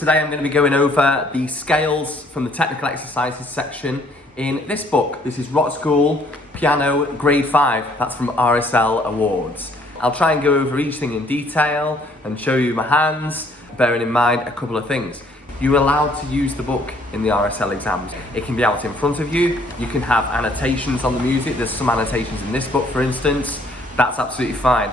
Today I'm going to be going over the scales from the technical exercises section in this book. This is Rockschool Piano Grade 5, that's from RSL Awards. I'll try and go over each thing in detail and show you my hands, bearing in mind a couple of things. You're allowed to use the book in the RSL exams. It can be out in front of you, you can have annotations on the music, there's some annotations in this book for instance, that's absolutely fine.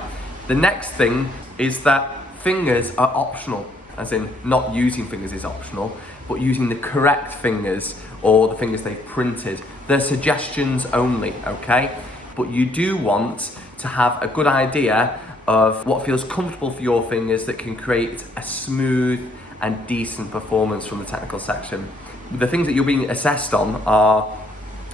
The next thing is that fingers are optional, as in not using fingers is optional, but using the correct fingers or the fingers they've printed. They're suggestions only, okay? But you do want to have a good idea of what feels comfortable for your fingers that can create a smooth and decent performance from the technical section. The things that you're being assessed on are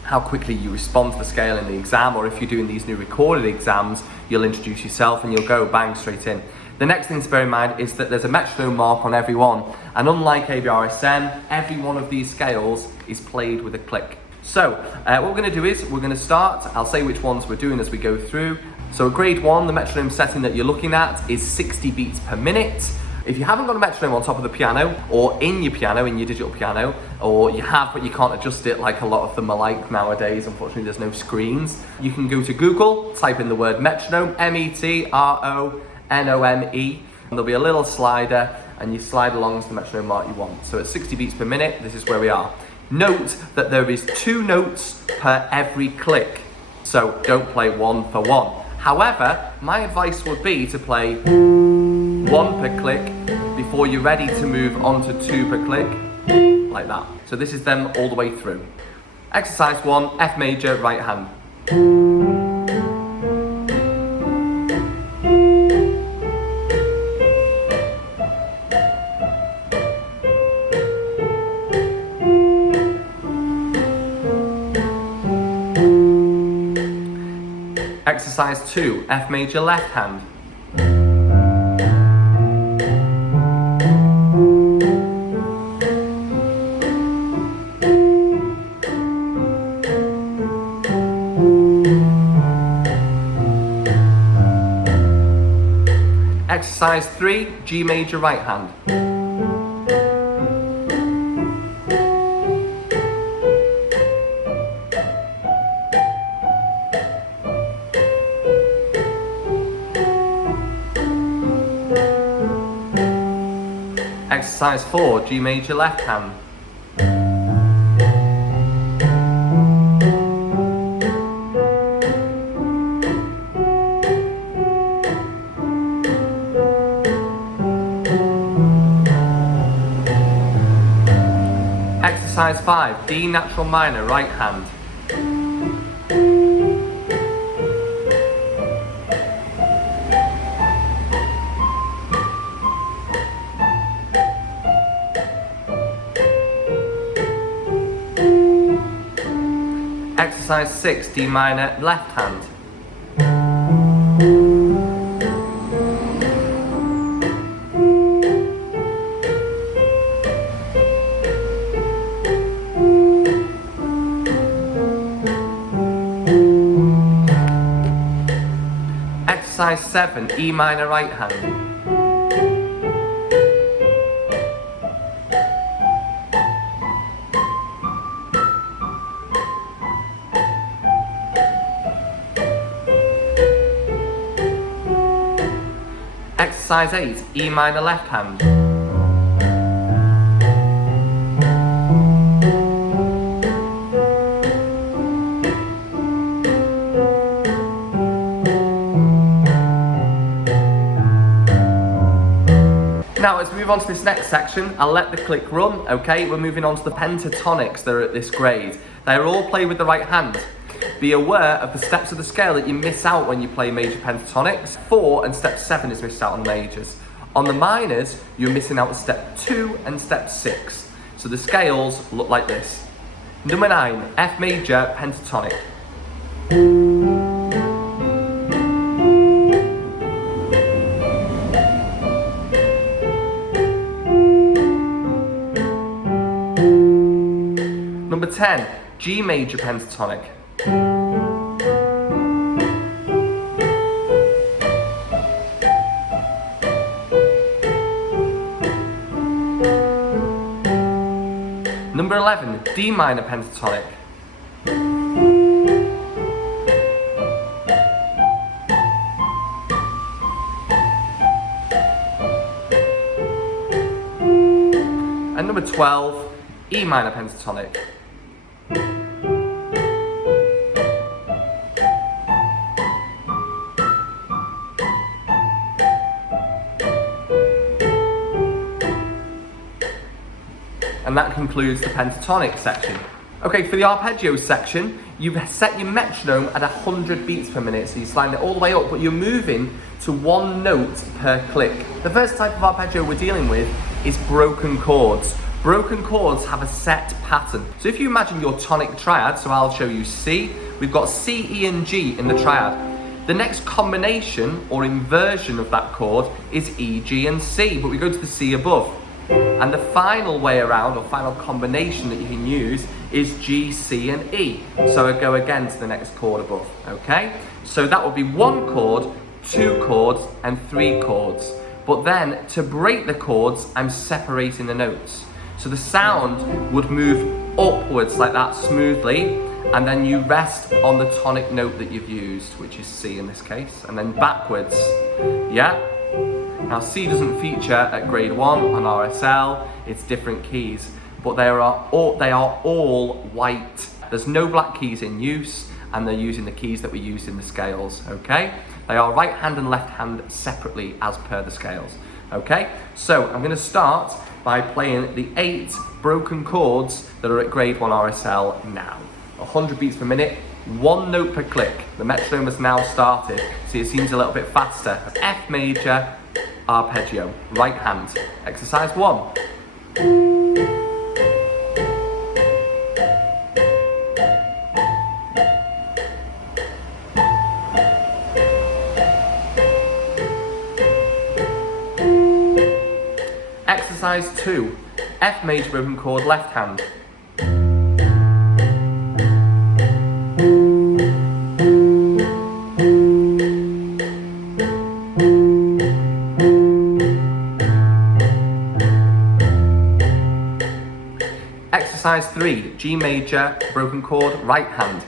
how quickly you respond to the scale in the exam, or if you're doing these new recorded exams, you'll introduce yourself and you'll go bang straight in. The next thing to bear in mind is that there's a metronome mark on every one, and unlike ABRSM, every one of these scales is played with a click. So what we're going to do is we're going to start. I'll say which ones we're doing as we go through. So grade 1, the metronome setting that you're looking at is 60 beats per minute. If you haven't got a metronome on top of the piano, or in your piano, in your digital piano, or you have but you can't adjust it like a lot of them are like nowadays, unfortunately there's no screens, you can go to Google, type in the word metronome, METRONOME, and there'll be a little slider and you slide along to the metronome mark you want. So at 60 beats per minute, this is where we are. Note that there is 2 notes per every click, so don't play 1 for 1. However, my advice would be to play 1 per click before you're ready to move on to 2 per click, like that. So this is them all the way through. Exercise 1, F major, right hand. Exercise 2, F major, left hand. Exercise 3, G major, right hand. Exercise 4, G major, left hand. Exercise 5, D natural minor, right hand. Exercise 6, D minor, left hand. Exercise 7, E minor, right hand. Exercise 8, E minor, left hand. Now, as we move on to this next section, I'll let the click run, okay? We're moving on to the pentatonics that are at this grade. They're all played with the right hand. Be aware of the steps of the scale that you miss out when you play major pentatonics. 4 and step 7 is missed out on the majors. On the minors, you're missing out on step 2 and step 6. So the scales look like this. Number 9, F major pentatonic. Number 10, G major pentatonic. Number 11, D minor pentatonic. And number 12, E minor pentatonic. And that concludes the pentatonic section. Okay, for the arpeggios section, you've set your metronome at 100 beats per minute, so you're sliding it all the way up, but you're moving to one note per click. The first type of arpeggio we're dealing with is broken chords. Broken chords have a set pattern. So if you imagine your tonic triad, so I'll show you C, we've got C, E, and G in the triad. The next combination or inversion of that chord is E, G, and C, but we go to the C above. And the final way around, or final combination that you can use, is G, C, and E. So I go again to the next chord above, okay? So that would be one chord, two chords, and three chords. But then, to break the chords, I'm separating the notes. So the sound would move upwards like that smoothly, and then you rest on the tonic note that you've used, which is C in this case, and then backwards, yeah? Now C doesn't feature at grade 1 on RSL, it's different keys, but they are all white. There's no black keys in use, and they're using the keys that we used in the scales, okay? They are right hand and left hand separately as per the scales, okay? So I'm gonna start by playing the 8 broken chords that are at grade 1 RSL now. 100 beats per minute, one note per click. The metronome has now started, so it seems a little bit faster. F major, arpeggio, right hand. Exercise 1. Exercise 2. F major broken chord, left hand. Exercise 3, G major, broken chord, right hand.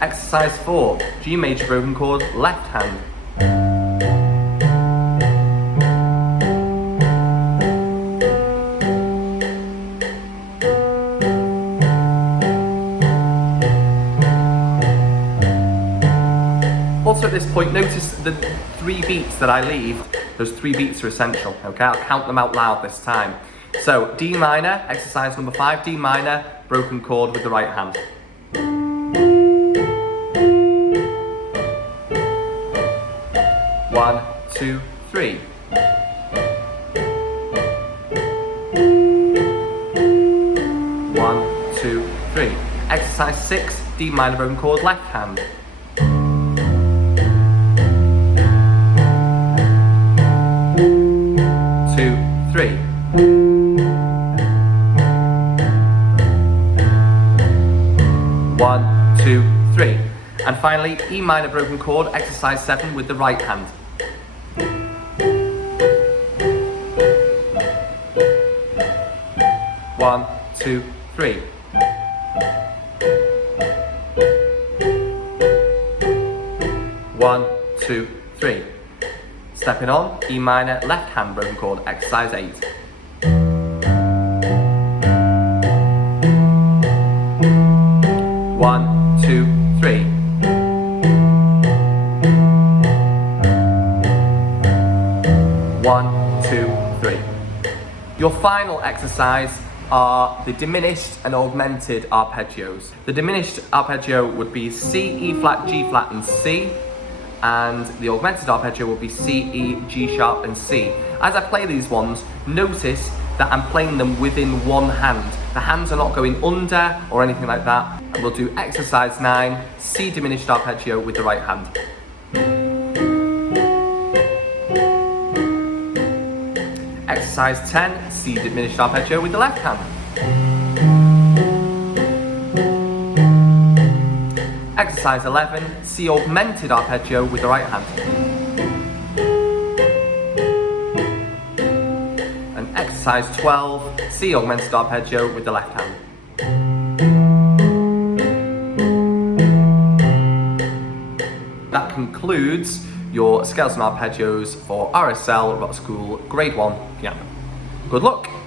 Exercise 4, G major, broken chord, left hand. Also at this point, notice the 3 beats that I leave. Those 3 beats are essential, okay? I'll count them out loud this time. So, D minor, exercise number 5, D minor, broken chord with the right hand. One, two, three. One, two, three. Exercise 6, D minor, broken chord, left hand. Three. One, two, three. And finally, E minor broken chord, exercise 7 with the right hand. One, two, three. One, two, three. Stepping on, E minor, left hand broken chord, exercise 8. One, two, three. One, two, three. Your final exercise are the diminished and augmented arpeggios. The diminished arpeggio would be C, E flat, G flat, and C. And the augmented arpeggio will be C, E, G sharp, and C. As I play these ones, notice that I'm playing them within one hand. The hands are not going under or anything like that. And we'll do exercise 9, C diminished arpeggio with the right hand. Exercise 10, C diminished arpeggio with the left hand. Exercise 11, C augmented arpeggio with the right hand. And exercise 12, C augmented arpeggio with the left hand. That concludes your scales and arpeggios for RSL Rockschool Grade 1 piano. Good luck!